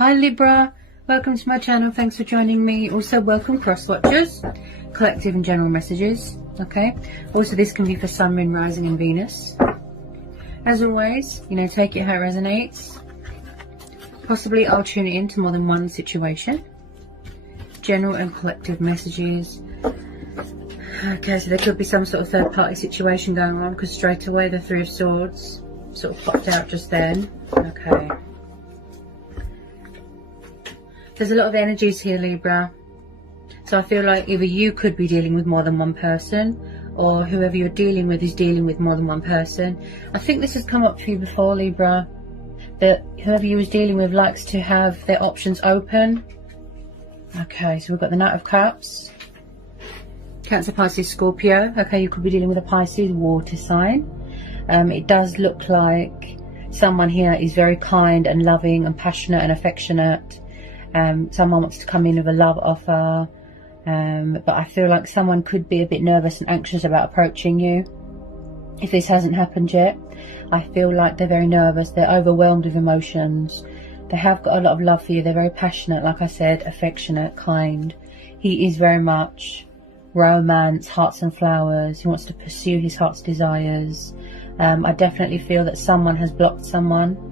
Hi Libra, welcome to my channel. Thanks for joining me. Also welcome cross watchers, collective and general messages. Okay, also this can be for Sun, Moon, Rising and Venus. As always, take it how it resonates. Possibly I'll tune it into more than one situation. General and collective messages. Okay, so there could be some sort of third party situation going on, because straight away the Three of Swords sort of popped out just then. Okay. There's a lot of energies here, Libra. So I feel like either you could be dealing with more than one person, or whoever you're dealing with is dealing with more than one person. I think this has come up for you before, Libra, that whoever you was dealing with likes to have their options open. Okay, so we've got the Knight of Cups. Cancer, Pisces, Scorpio. Okay, you could be dealing with a Pisces water sign. It does look like someone here is very kind and loving and passionate and affectionate. Someone wants to come in with a love offer, but I feel like someone could be a bit nervous and anxious about approaching you. If this hasn't happened yet, I feel like they're very nervous, they're overwhelmed with emotions. They have got a lot of love for you, they're very passionate, like I said, affectionate, kind. He is very much romance, hearts and flowers. He wants to pursue his heart's desires. I definitely feel that someone has blocked someone.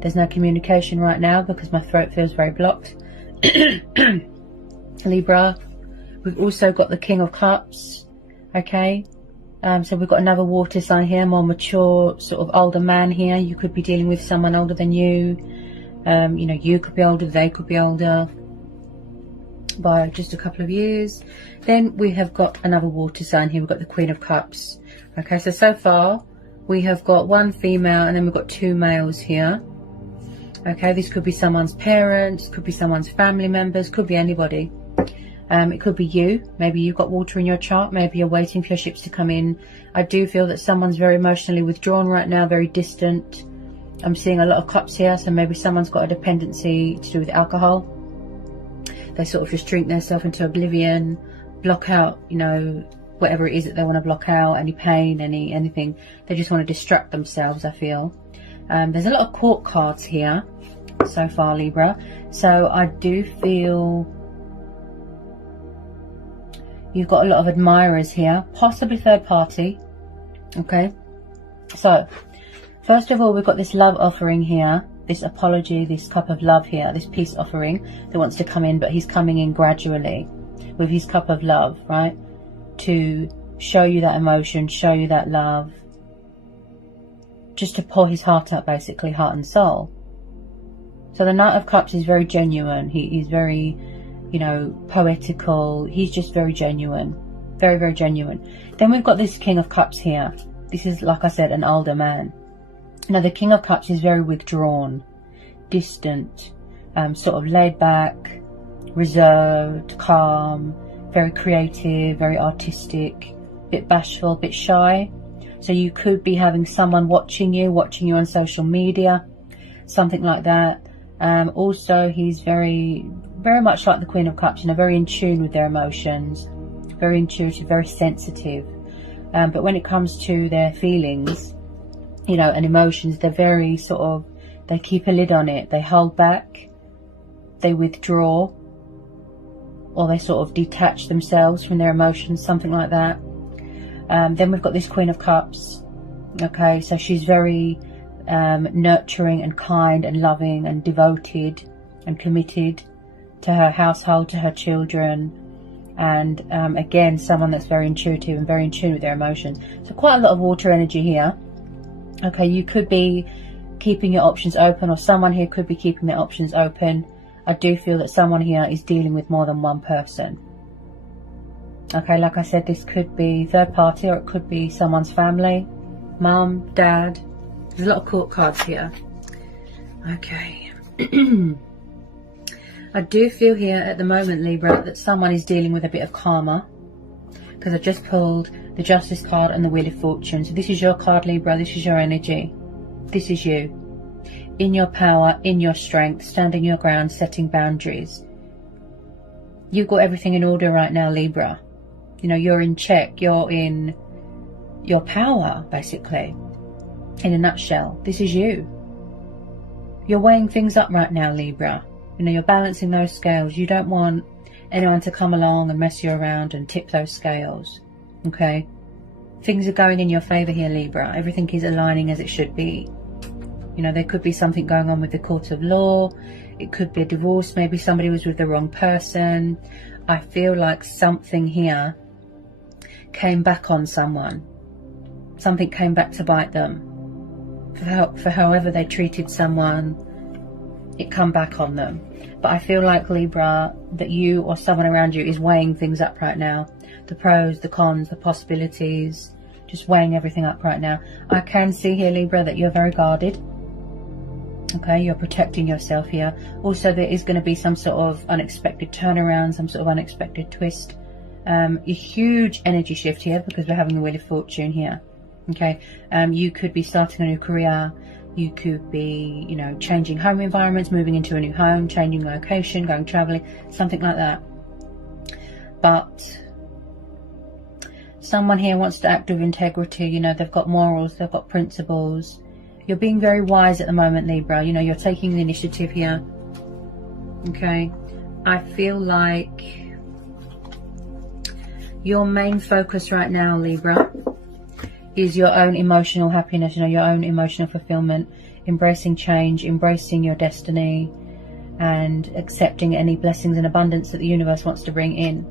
There's no communication right now because my throat feels very blocked. Libra, we've also got the King of Cups. Okay, so we've got another water sign here, more mature, sort of older man here. You could be dealing with someone older than you. You could be older, they could be older by just a couple of years. Then we have got another water sign here. We've got the Queen of Cups. Okay, so far we have got one female and then we've got two males here. Okay, this could be someone's parents, could be someone's family members, could be anybody. It could be you. Maybe you've got water in your chart. Maybe you're waiting for your ships to come in. I do feel that someone's very emotionally withdrawn right now, very distant. I'm seeing a lot of cups here, so maybe someone's got a dependency to do with alcohol. They sort of just drink themselves into oblivion, block out, whatever it is that they want to block out, any pain, anything. They just want to distract themselves, I feel. There's a lot of court cards here so far, Libra. So I do feel you've got a lot of admirers here, possibly third party. Okay, so first of all, we've got this love offering here, this apology, this cup of love here, this peace offering that wants to come in, but he's coming in gradually with his cup of love, right? To show you that emotion, show you that love, just to pour his heart out, basically, heart and soul. So the Knight of Cups is very genuine. He is very, poetical. He's just very genuine. Very, very genuine. Then we've got this King of Cups here. This is, like I said, an older man. Now, the King of Cups is very withdrawn, distant, sort of laid back, reserved, calm, very creative, very artistic, bit bashful, bit shy. So you could be having someone watching you on social media, something like that. Also, he's very, very much like the Queen of Cups, very in tune with their emotions, very intuitive, very sensitive. But when it comes to their feelings, and emotions, they're very sort of, they keep a lid on it. They hold back, they withdraw, or they sort of detach themselves from their emotions, something like that. Then we've got this Queen of Cups. Okay, so she's very nurturing and kind and loving and devoted and committed to her household, to her children, and again, someone that's very intuitive and very in tune with their emotions. So quite a lot of water energy here. Okay, you could be keeping your options open, or someone here could be keeping their options open. I do feel that someone here is dealing with more than one person. Okay, like I said, this could be third party, or it could be someone's family, mum, dad. There's a lot of court cards here. Okay. I do feel here at the moment, Libra, that someone is dealing with a bit of karma, because I just pulled the Justice card and the Wheel of Fortune. So this is your card, Libra. This is your energy. This is you. In your power, in your strength, standing your ground, setting boundaries. You've got everything in order right now, Libra. You're in check. You're in your power, basically. In a nutshell, this is you. You're weighing things up right now, Libra. You know, you're balancing those scales. You don't want anyone to come along and mess you around and tip those scales. Okay? Things are going in your favor here, Libra. Everything is aligning as it should be. You know, there could be something going on with the court of law. It could be a divorce. Maybe somebody was with the wrong person. I feel like something here came back on someone. Something came back to bite them. For however they treated someone, it come back on them. But I feel like, Libra, that you or someone around you is weighing things up right now. The pros, the cons, the possibilities, just weighing everything up right now. I can see here, Libra, that you're very guarded. Okay, you're protecting yourself here. Also, there is going to be some sort of unexpected turnaround, some sort of unexpected twist. A huge energy shift here because we're having the Wheel of Fortune here. Okay, you could be starting a new career. You could be, you know, changing home environments, moving into a new home, changing location, going traveling, something like that. But someone here wants to act with integrity. You know, they've got morals, they've got principles. You're being very wise at the moment, Libra. You know, you're taking the initiative here. Okay, I feel like your main focus right now, Libra, is your own emotional happiness, you know, your own emotional fulfillment, embracing change, embracing your destiny, and accepting any blessings and abundance that the universe wants to bring in.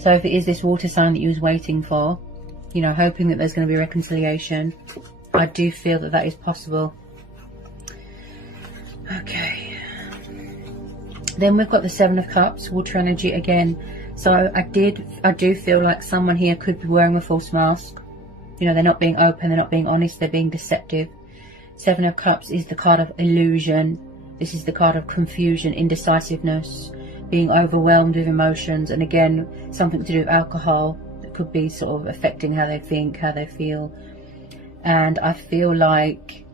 So if it is this water sign that you was waiting for, you know, hoping that there's going to be reconciliation, I do feel that that is possible. Okay. Then we've got the Seven of Cups, water energy again. So I do feel like someone here could be wearing a false mask. You know, they're not being open, they're not being honest, they're being deceptive. Seven of Cups is the card of illusion. This is the card of confusion, indecisiveness, being overwhelmed with emotions. And again, something to do with alcohol that could be sort of affecting how they think, how they feel. And I feel like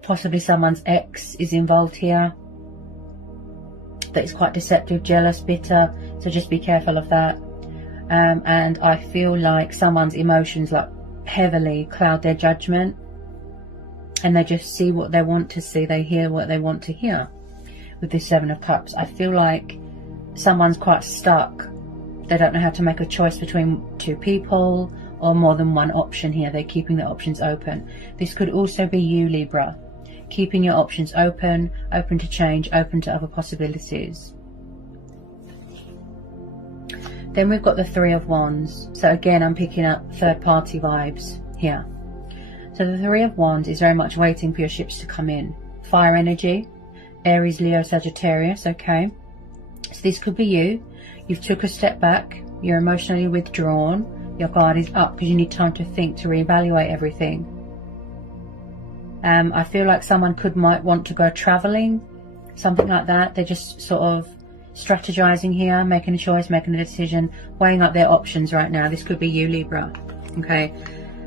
possibly someone's ex is involved here. That is quite deceptive, jealous, bitter. So just be careful of that. And I feel like someone's emotions like heavily cloud their judgment. And they just see what they want to see. They hear what they want to hear. With this Seven of Cups, I feel like someone's quite stuck. They don't know how to make a choice between two people or more than one option here. They're keeping their options open. This could also be you, Libra. Keeping your options open, open to change, open to other possibilities. Then we've got the Three of Wands. So again, I'm picking up third party vibes here. So the Three of Wands is very much waiting for your ships to come in. Fire energy, Aries, Leo, Sagittarius, okay. So this could be you. You've took a step back, you're emotionally withdrawn, your guard is up because you need time to think, to reevaluate everything. I feel like someone might want to go traveling, something like that. They're just sort of strategizing here, making a choice, making a decision, weighing up their options right now. This could be you, Libra, okay.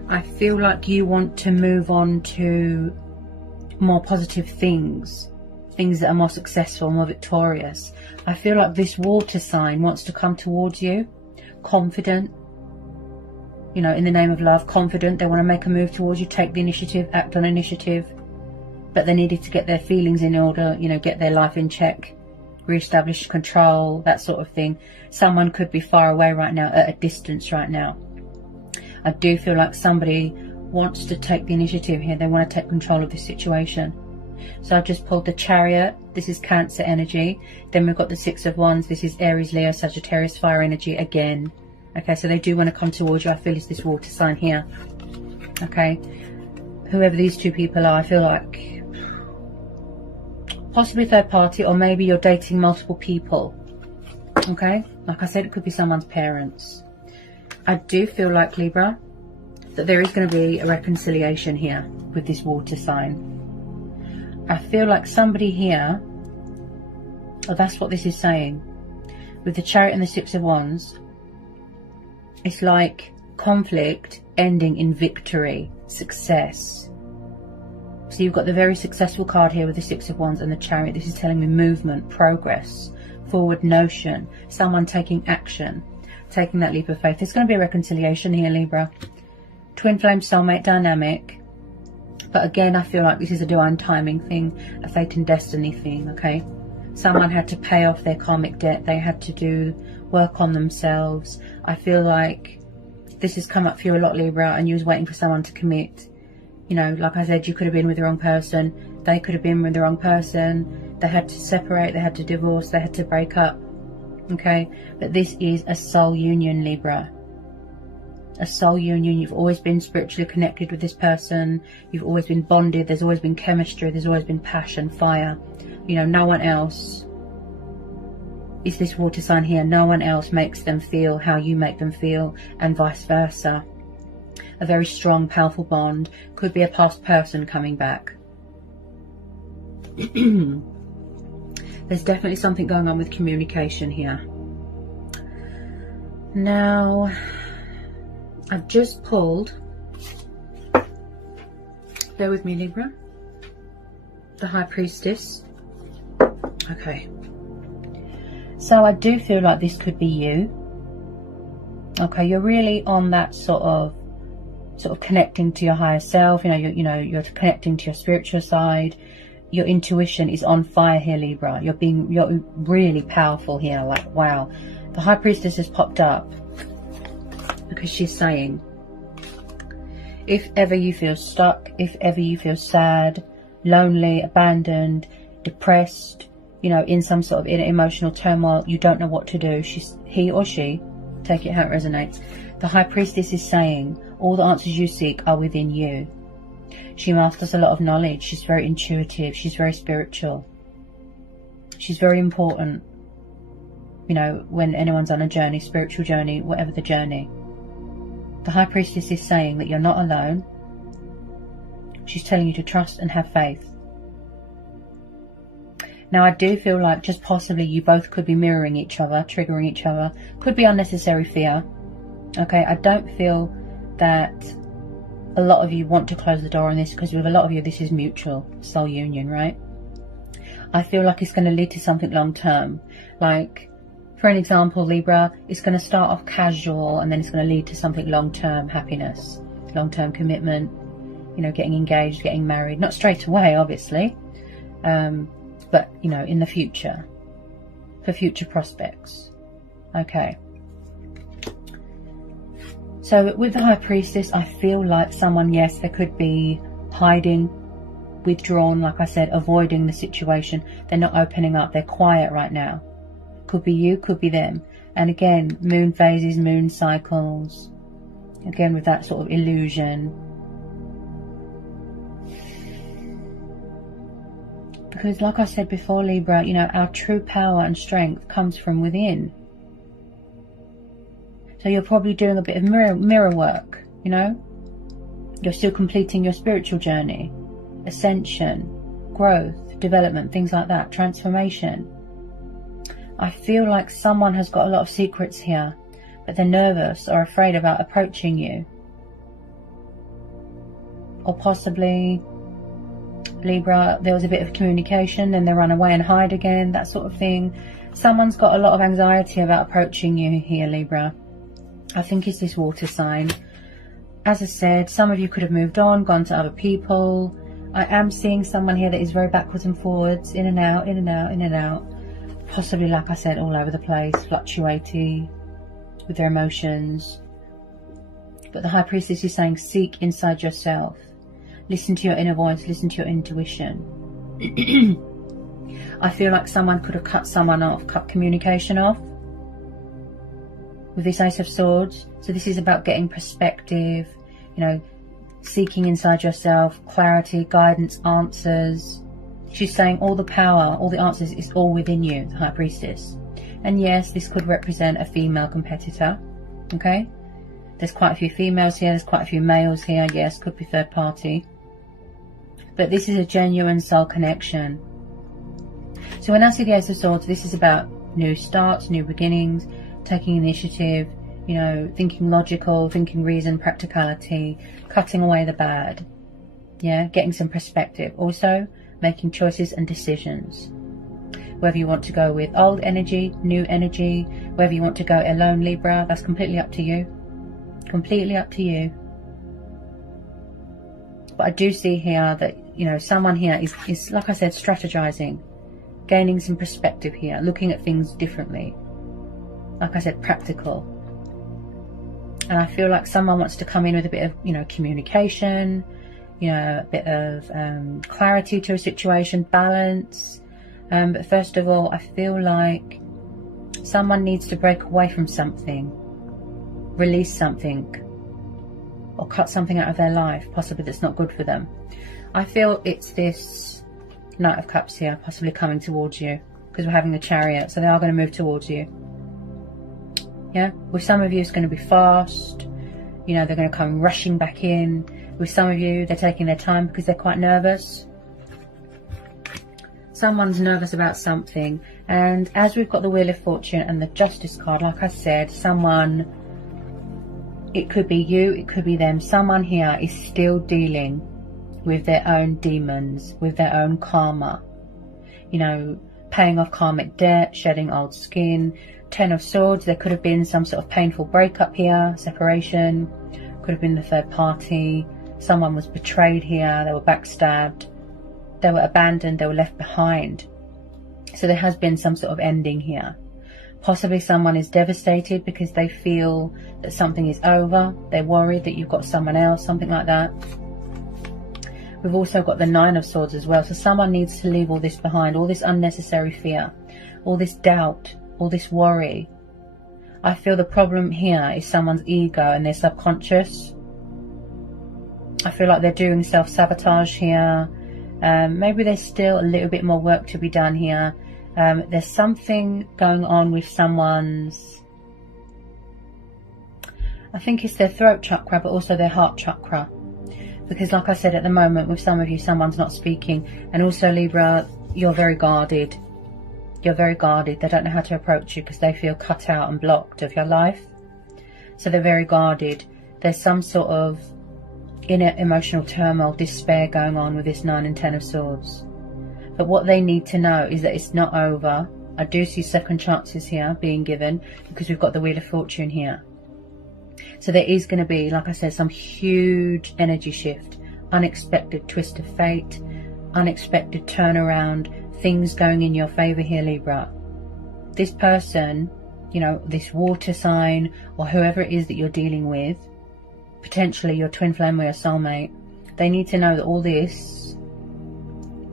I feel like you want to move on to more positive things, things that are more successful, more victorious. I feel like this water sign wants to come towards you, confident, you know, in the name of love, confident. They want to make a move towards you, take the initiative, act on initiative, but they needed to get their feelings in order, you know, get their life in check, re-establish control, that sort of thing. Someone could be far away right now, at a distance right now. I do feel like somebody wants to take the initiative here. They want to take control of this situation. So I've just pulled the Chariot. This is Cancer energy. Then we've got the Six of Wands. This is Aries, Leo, Sagittarius, fire energy again. Okay, so they do want to come towards you. I feel it's this water sign here. Okay, whoever these two people are, I feel like possibly third party, or maybe you're dating multiple people. Okay, like I said, it could be someone's parents. I do feel like, Libra, that there is going to be a reconciliation here with this water sign. I feel like somebody here, oh, that's what this is saying. With the Chariot and the Six of Wands, it's like conflict ending in victory, success. So you've got the very successful card here with the Six of Wands and the Chariot. This is telling me movement, progress, forward notion, someone taking action, taking that leap of faith. There's going to be a reconciliation here, Libra. Twin flame soulmate dynamic. But again, I feel like this is a divine timing thing, a fate and destiny thing, okay? Someone had to pay off their karmic debt. They had to do work on themselves. I feel like this has come up for you a lot, Libra, and you was waiting for someone to commit. You know, like I said, you could have been with the wrong person. They could have been with the wrong person. They had to separate. They had to divorce. They had to break up. Okay, but this is a soul union, Libra. A soul union. You've always been spiritually connected with this person. You've always been bonded. There's always been chemistry. There's always been passion, fire. You know, no one else is this water sign here. No one else makes them feel how you make them feel, and vice versa. A very strong, powerful bond. Could be a past person coming back. There's definitely something going on with communication here. Now, I've just pulled, bear with me, Libra, the High Priestess. Okay. So I do feel like this could be you. Okay, you're really on that sort of connecting to your higher self. You know, you're connecting to your spiritual side. Your intuition is on fire here, Libra. You're really powerful here. Like, wow. The High Priestess has popped up because she's saying, if ever you feel stuck, if ever you feel sad, lonely, abandoned, depressed, you know, in some sort of emotional turmoil, you don't know what to do. He or she, take it how it resonates. The High Priestess is saying, all the answers you seek are within you. She masters a lot of knowledge. She's very intuitive. She's very spiritual. She's very important. You know, when anyone's on a journey, spiritual journey, whatever the journey. The High Priestess is saying that you're not alone. She's telling you to trust and have faith. Now, I do feel like just possibly you both could be mirroring each other, triggering each other. Could be unnecessary fear. Okay, I don't feel that a lot of you want to close the door on this, because with a lot of you this is mutual, soul union, right? I feel like it's going to lead to something long term. Like, for an example, Libra, it's going to start off casual and then it's going to lead to something long term, happiness, long term commitment, you know, getting engaged, getting married. Not straight away, obviously, but, you know, in the future, for future prospects. Okay. So with the High Priestess, I feel like someone, yes, there could be hiding, withdrawn, like I said, avoiding the situation. They're not opening up. They're quiet right now. Could be you, could be them. And again, moon phases, moon cycles. Again, with that sort of illusion. Because like I said before, Libra, you know, our true power and strength comes from within. So you're probably doing a bit of mirror work, you know. You're still completing your spiritual journey, ascension, growth, development, things like that, transformation. I feel like someone has got a lot of secrets here, but they're nervous or afraid about approaching you. Or possibly, Libra, there was a bit of communication, then they run away and hide again, that sort of thing. Someone's got a lot of anxiety about approaching you here, Libra. I think it's this water sign. As I said, some of you could have moved on, gone to other people. I am seeing someone here that is very backwards and forwards, in and out, in and out, in and out. Possibly, like I said, all over the place, fluctuating with their emotions. But the High Priestess is saying, seek inside yourself. Listen to your inner voice, listen to your intuition. I feel like someone could have cut someone off, cut communication off. With this Ace of Swords. So this is about getting perspective, you know, seeking inside yourself, clarity, guidance, answers. She's saying all the power, all the answers is all within you, the High Priestess. And yes, this could represent a female competitor, okay? There's quite a few females here, there's quite a few males here, yes, could be third party. But this is a genuine soul connection. So when I see the Ace of Swords, this is about new starts, new beginnings, taking initiative, you know, thinking logical, thinking reason, practicality, cutting away the bad, yeah, getting some perspective. Also, making choices and decisions. Whether you want to go with old energy, new energy, whether you want to go alone, Libra, that's completely up to you. Completely up to you. But I do see here that, you know, someone here is like I said, strategizing, gaining some perspective here, looking at things differently. Like I said, practical. And I feel like someone wants to come in with a bit of, you know, communication, you know, a bit of clarity to a situation, balance. But first of all, I feel like someone needs to break away from something, release something, or cut something out of their life, possibly that's not good for them. I feel it's this Knight of Cups here, possibly coming towards you, because we're having the Chariot, so they are going to move towards you. Yeah, with some of you it's going to be fast, you know, they're going to come rushing back in. With some of you, they're taking their time because they're quite nervous. Someone's nervous about something. And as we've got the Wheel of Fortune and the Justice card, like I said, someone, it could be you, it could be them, someone here is still dealing with their own demons, with their own karma, you know, paying off karmic debt, shedding old skin. 10 of Swords, there could have been some sort of painful breakup here, separation, could have been the third party, someone was betrayed here, they were backstabbed, they were abandoned, they were left behind. So there has been some sort of ending here. Possibly someone is devastated because they feel that something is over, they're worried that you've got someone else, something like that. We've also got the 9 of Swords as well, so someone needs to leave all this behind, all this unnecessary fear, all this doubt, all this worry. I feel the problem here is someone's ego and their subconscious. I feel like they're doing self-sabotage here. Maybe there's still a little bit more work to be done here. There's something going on with someone's, I think it's their throat chakra, but also their heart chakra. Because like I said, at the moment with some of you, someone's not speaking. And also Libra, you're very guarded. You're very guarded. They don't know how to approach you because they feel cut out and blocked of your life. So they're very guarded. There's some sort of inner emotional turmoil, despair going on with this 9 and 10 of Swords. But what they need to know is that it's not over. I do see second chances here being given because we've got the Wheel of Fortune here. So there is going to be, like I said, some huge energy shift, unexpected twist of fate, unexpected turnaround, things going in your favor here, Libra. This person, you know, this water sign or whoever it is that you're dealing with, potentially your twin flame or your soulmate, they need to know that all this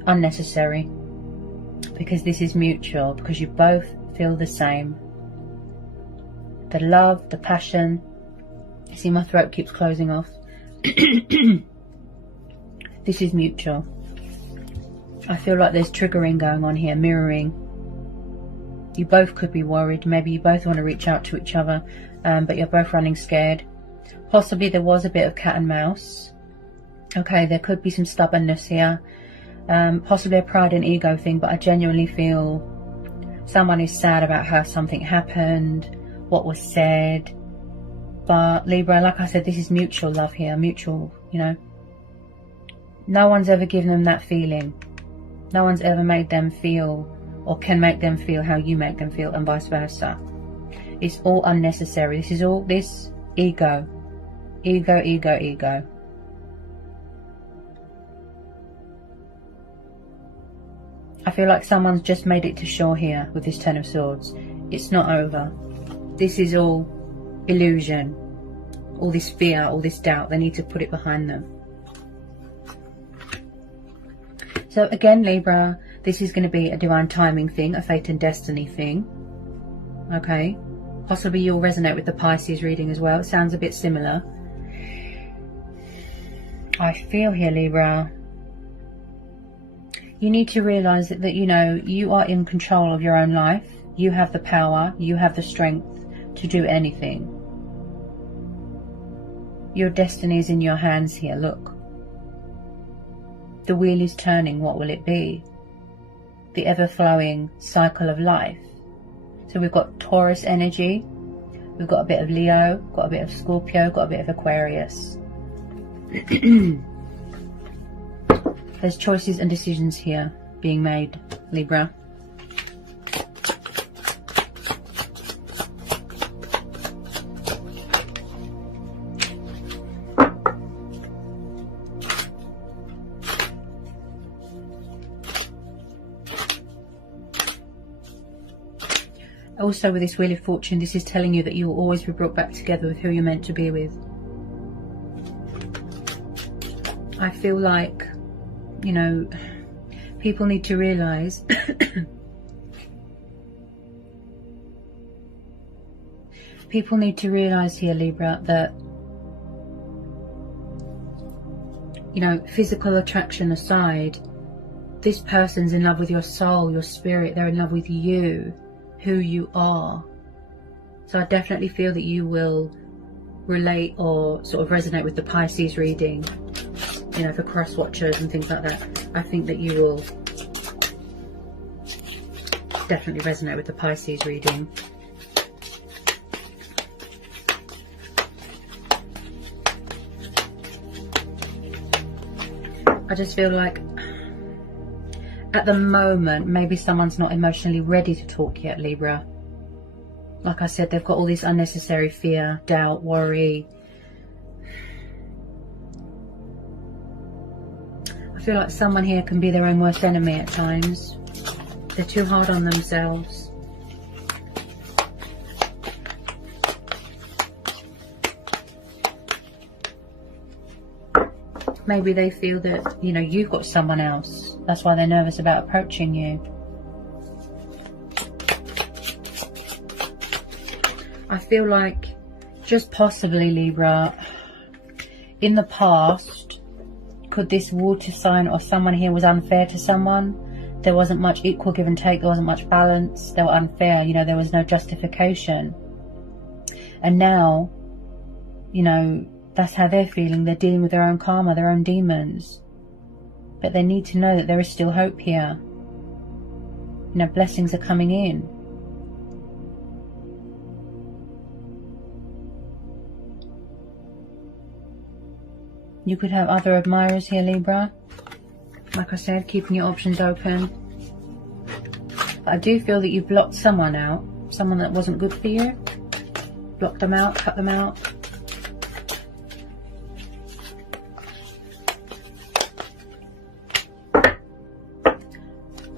unnecessary, because this is mutual, because you both feel the same. The love, the passion. See, my throat keeps closing off. This is mutual. I feel like there's triggering going on here, mirroring. You both could be worried. Maybe you both want to reach out to each other, but you're both running scared. Possibly there was a bit of cat and mouse. Okay, there could be some stubbornness here. Possibly a pride and ego thing, but I genuinely feel someone is sad about how something happened, what was said. But Libra, like I said, this is mutual love here, mutual, you know. No one's ever given them that feeling. No one's ever made them feel or can make them feel how you make them feel, and vice versa. It's all unnecessary. This is all this ego. Ego, ego, ego. I feel like someone's just made it to shore here with this 10 of Swords. It's not over. This is all illusion. All this fear, all this doubt, they need to put it behind them. So again, Libra, this is going to be a divine timing thing, a fate and destiny thing. Okay. Possibly you'll resonate with the Pisces reading as well. It sounds a bit similar. I feel here, Libra, you need to realize that, you know, you are in control of your own life. You have the power, you have the strength to do anything. Your destiny is in your hands here. Look. The wheel is turning. What will it be? The ever-flowing cycle of life. So we've got Taurus energy. We've got a bit of Leo. Got a bit of Scorpio. Got a bit of Aquarius. There's choices and decisions here being made, Libra. Also with this Wheel of Fortune, this is telling you that you will always be brought back together with who you're meant to be with. I feel like, you know, people need to realise people need to realise here, Libra, that, you know, physical attraction aside, this person's in love with your soul, your spirit. They're in love with you, who you are. So I definitely feel that you will relate or sort of resonate with the Pisces reading, you know, for cross watchers and things like that. I think that you will definitely resonate with the Pisces reading. I just feel like at the moment, maybe someone's not emotionally ready to talk yet, Libra. Like I said, they've got all this unnecessary fear, doubt, worry. I feel like someone here can be their own worst enemy at times. They're too hard on themselves. Maybe they feel that, you know, you've got someone else. That's why they're nervous about approaching you. I feel like, just possibly, Libra, in the past, could this water sign or someone here was unfair to someone? There wasn't much equal give and take. There wasn't much balance. They were unfair. You know, there was no justification. And now, you know, that's how they're feeling. They're dealing with their own karma, their own demons. But they need to know that there is still hope here. You know, blessings are coming in. You could have other admirers here, Libra. Like I said, keeping your options open. But I do feel that you blocked someone out. Someone that wasn't good for you. Blocked them out, cut them out.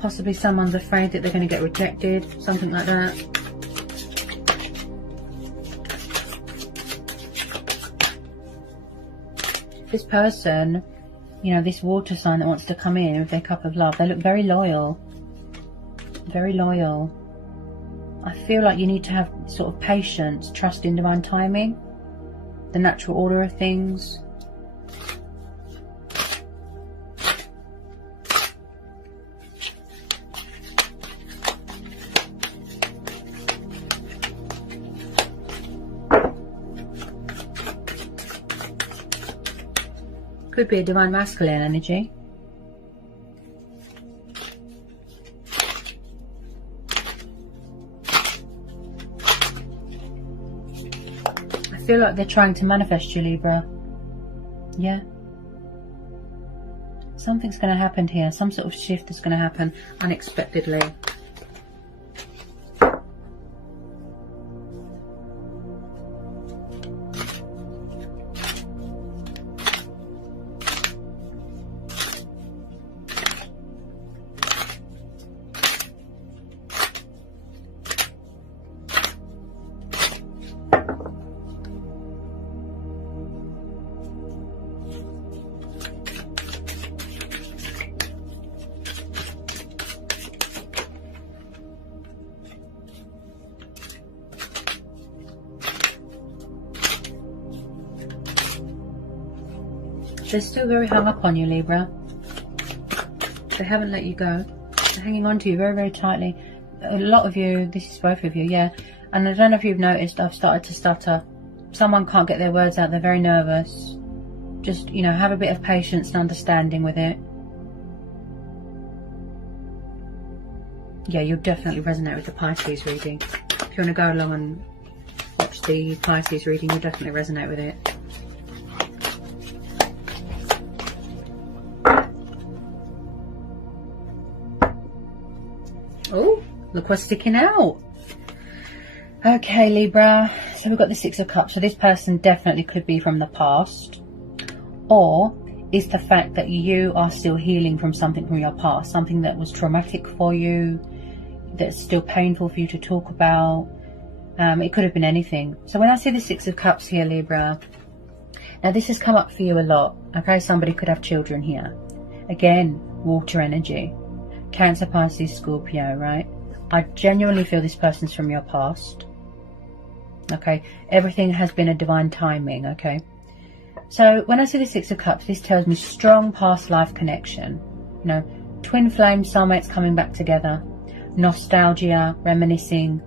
Possibly someone's afraid that they're going to get rejected, something like that. This person, you know, this water sign that wants to come in with their cup of love, they look very loyal. Very loyal. I feel like you need to have sort of patience, trust in divine timing, the natural order of things. Could be a divine masculine energy. I feel like they're trying to manifest you, Libra. Yeah. Something's going to happen here. Some sort of shift is going to happen unexpectedly. They're still very hung up on you, Libra. They haven't let you go. They're hanging on to you very, very tightly. A lot of you, this is both of you, yeah. And I don't know if you've noticed, I've started to stutter. Someone can't get their words out. They're very nervous. Just, you know, have a bit of patience and understanding with it. Yeah, you'll definitely resonate with the Pisces reading. If you want to go along and watch the Pisces reading, you'll definitely resonate with it. Oh, look what's sticking out. Okay, Libra. So we've got the Six of Cups. So this person definitely could be from the past. Or is the fact that you are still healing from something from your past. Something that was traumatic for you. that's still painful for you to talk about. It could have been anything. So when I see the Six of Cups here, Libra, now this has come up for you a lot. Okay, somebody could have children here. Again, water energy. Cancer, Pisces, Scorpio, right? I genuinely feel this person's from your past. Okay, everything has been a divine timing, okay? So when I see the Six of Cups, this tells me strong past life connection. You know, twin flame soulmates coming back together. Nostalgia, reminiscing.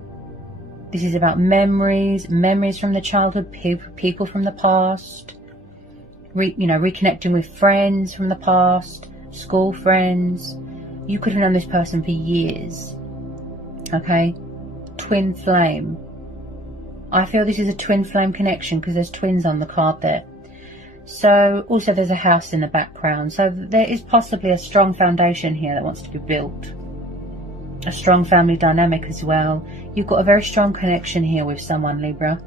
This is about memories from the childhood, people from the past. Reconnecting with friends from the past, school friends. You could have known this person for years. Okay, twin flame. I feel this is a twin flame connection because there's twins on the card there. So also there's a house in the background. So there is possibly a strong foundation here that wants to be built. A strong family dynamic as well. You've got a very strong connection here with someone, Libra.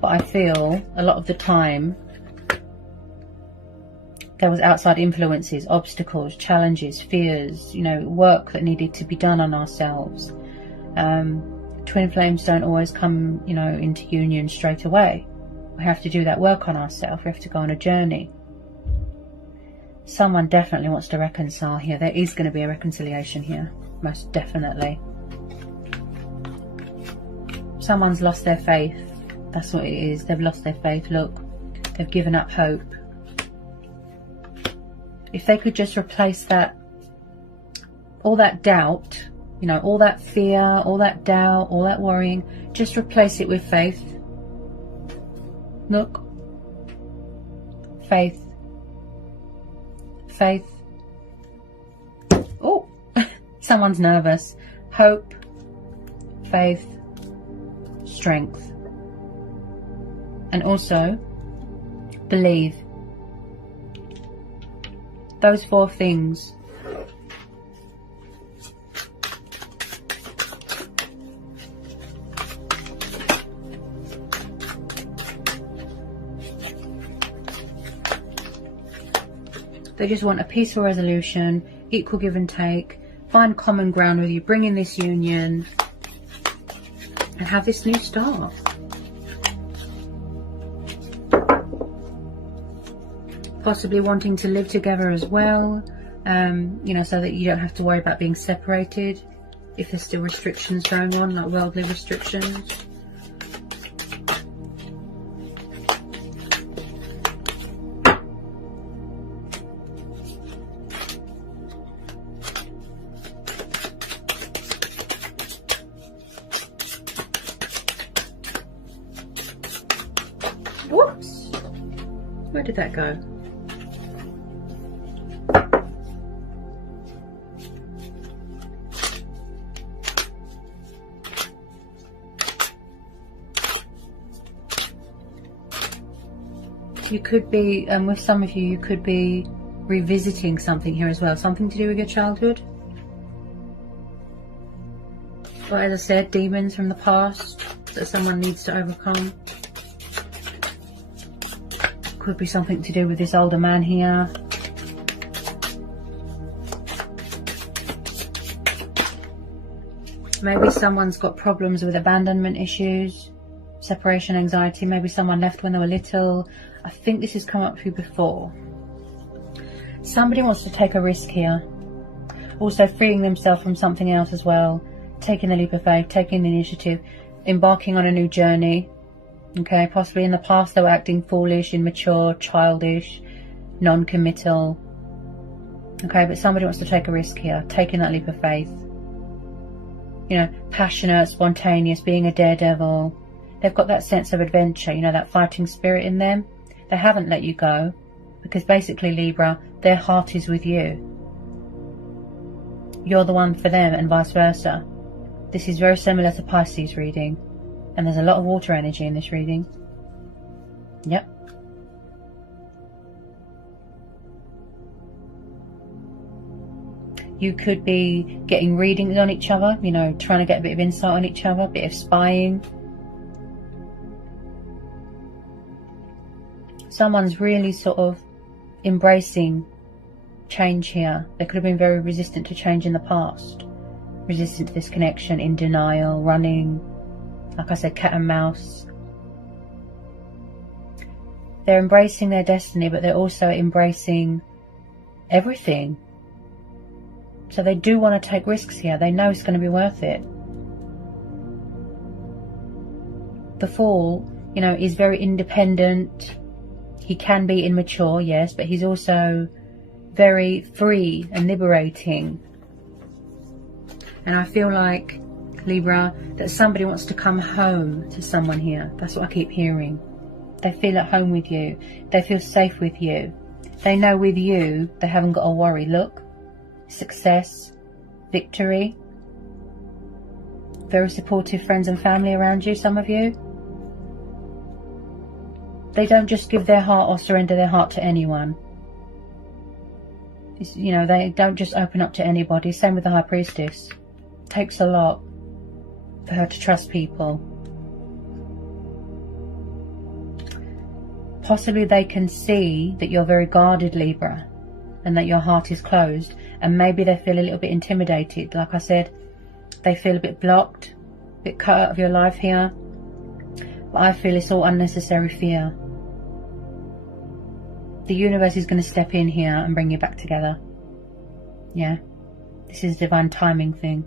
But I feel a lot of the time there was outside influences, obstacles, challenges, fears, work that needed to be done on ourselves. Twin flames don't always come, into union straight away. We have to do that work on ourselves. We have to go on a journey. Someone definitely wants to reconcile here. There is going to be a reconciliation here, most definitely. Someone's lost their faith. That's what it is. They've lost their faith. Look, they've given up hope. If they could just replace that, all that doubt, all that fear, all that doubt, all that worrying, just replace it with faith. Look. Faith. Faith. Oh, someone's nervous. Hope. Faith. Strength. And also, believe. Those 4 things. They just want a peaceful resolution, equal give and take, find common ground with you, bring in this union, and have this new start. Possibly wanting to live together as well, so that you don't have to worry about being separated if there's still restrictions going on, like worldly restrictions. Whoops! Where did that go? You could be, with some of you, you could be revisiting something here as well. Something to do with your childhood. But as I said, demons from the past that someone needs to overcome. Could be something to do with this older man here. Maybe someone's got problems with abandonment issues, separation anxiety. Maybe someone left when they were little. I think this has come up for you before. Somebody wants to take a risk here. Also freeing themselves from something else as well. Taking the leap of faith, taking the initiative, embarking on a new journey. Okay, possibly in the past they were acting foolish, immature, childish, non-committal. Okay, but somebody wants to take a risk here, taking that leap of faith. Passionate, spontaneous, being a daredevil. They've got that sense of adventure, that fighting spirit in them. They haven't let you go because basically, Libra, their heart is with you. You're the one for them and vice versa. This is very similar to Pisces reading. And there's a lot of water energy in this reading. Yep. You could be getting readings on each other, trying to get a bit of insight on each other, a bit of spying. Someone's really sort of embracing change here. They could have been very resistant to change in the past. resistant to this connection, in denial, running, like I said, cat and mouse. They're embracing their destiny, but they're also embracing everything. So they do want to take risks here. They know it's going to be worth it. The Fool, you know, is very independent. He can be immature, yes, but he's also very free and liberating. And I feel like, Libra, that somebody wants to come home to someone here. That's what I keep hearing. They feel at home with you. They feel safe with you. They know with you, they haven't got to worry. Look, success, victory. Very supportive friends and family around you, some of you. They don't just give their heart or surrender their heart to anyone. You know, they don't just open up to anybody. Same with the High Priestess. It takes a lot for her to trust people. Possibly they can see that you're very guarded, Libra, and that your heart is closed, and maybe they feel a little bit intimidated. Like I said, they feel a bit blocked, a bit cut out of your life here. But I feel it's all unnecessary fear. The universe is going to step in here and bring you back together. Yeah, this is a divine timing thing.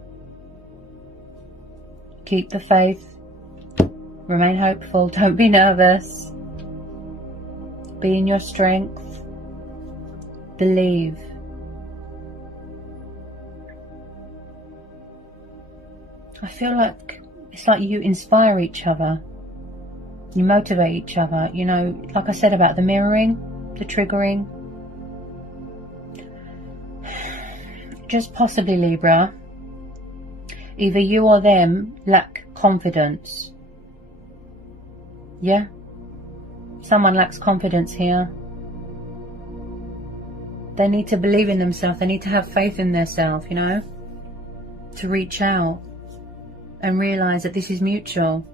Keep the faith. Remain hopeful. Don't be nervous. Be in your strength. Believe. I feel like it's like you inspire each other. You motivate each other. You know, like I said about the mirroring, the triggering. Just possibly, Libra, either you or them lack confidence. Yeah? Someone lacks confidence here. They need to believe in themselves. They need to have faith in themselves, you know, to reach out and realise that this is mutual.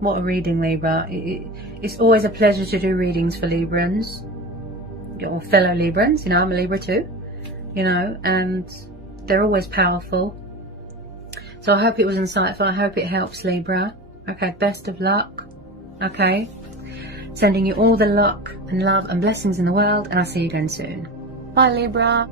What a reading, Libra. It's always a pleasure to do readings for Librans, or fellow Librans. You know, I'm a Libra too, you know, and they're always powerful. So I hope it was insightful. I hope it helps, Libra. Okay, best of luck. Okay, sending you all the luck and love and blessings in the world, and I'll see you again soon. Bye, Libra.